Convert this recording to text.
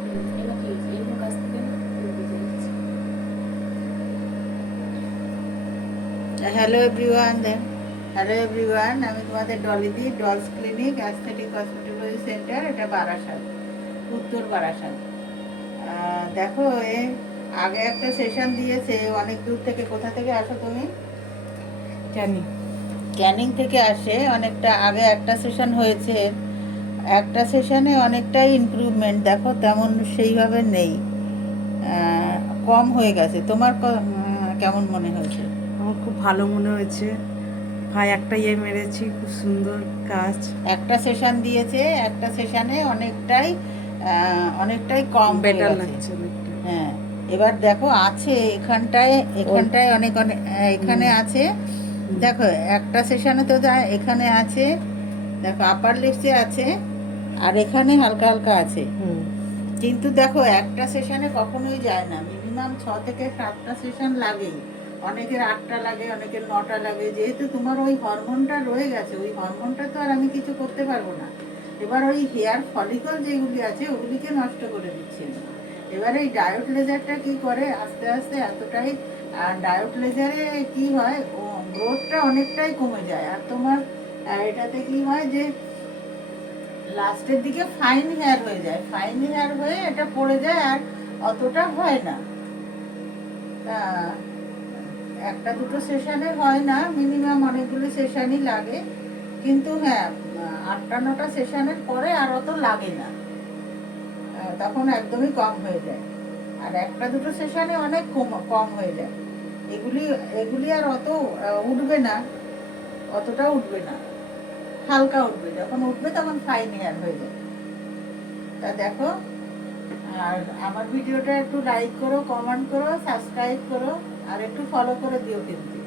এবার কি হয়েছে? এরকম কাছ থেকে না পুরো ভিজে যাচ্ছে। হ্যালো এভরিওয়ান, আমি তোমাদের ডলিদি, Doll's clinic aesthetic cosmetology centre, এটা বারাসাত, উত্তর বারাসাত। দেখো, এ আগে একটা সেশন দিয়েছে অনেক দূর থেকে। কোথা থেকে আসো তুমি? জানি। ক্যানিং থেকে আসে। অনেকটা আগে একটা সেশন হয়েছে, একটা সেশনে অনেকটাই ইমপ্রুভমেন্ট দেখো, তেমন সেইভাবে নেই, আহ, কম হয়ে গেছে। তোমার কেমন মনে হয়েছে? আমার খুব ভালো মনে হয়েছে। ভাই একটা মেরেছি, খুব সুন্দর কাজ। একটা সেশন দিয়েছে, একটা সেশনে অনেকটাই কম হয়ে বেটার গেছে। লাগছে অনেকটা। হ্যাঁ, এবার দেখো আছে এখানটায়, এখানটায় অনেক অনেক এখানে হুম, আছে। হুম, দেখো একটা সেশনে তো যা এখানে আছে, দেখো আপার লিপসে আছে, আর এখানে হালকা হালকা আছে। হুম। কিন্তু দেখো একটা সেশনে কখনোই যায় না, মিনিমাম 6 থেকে 7টা সেশন লাগেই। অনেকের 8টা লাগে, অনেকের 9টা লাগে। যেহেতু তোমার ওই হরমোনটা রয়ে গেছে, ওই হরমোনটা তো আর আমি কিছু করতে পারবো না। এবার ওই হেয়ার ফলিকল যেগুলি আছে ওগুলিকে নষ্ট করে দিচ্ছে। এবার এই ডায়োড লেজারটা কি করে, আস্তে আস্তে এতটাই, ডায়োড লেজারে কি হয়, ও গ্রোথটা অনেকটাই কমে যায়। আর তোমার এটাতে কি হয় যে লাস্টের দিকে ফাইন হেয়ার হয়ে যায়, ফাইন হেয়ার হয়ে এটা পড়ে যায়, আর অতটা হয় না। তা একটা দুটো সেশনে হয় না, মিনিমাম অনেকগুলো সেশনই লাগে। কিন্তু হ্যাঁ, 8টা 9টা সেশনের পরে আর অত লাগে না, তখন একদমই কম হয়ে যায়। আর একটা দুটো সেশনে অনেক কম কম হয়ে যায়। এগুলি এগুলি আর অত উঠবে না, অতটা উঠবে না, হালকা উঠবে। যখন উঠবে তখন ফাইন হেয়ার হয়ে যায়। তা দেখো, আর আমার ভিডিওটা একটু লাইক করো, কমেন্ট করো, সাবস্ক্রাইব করো, আর একটু ফলো করে দিও কিন্তু।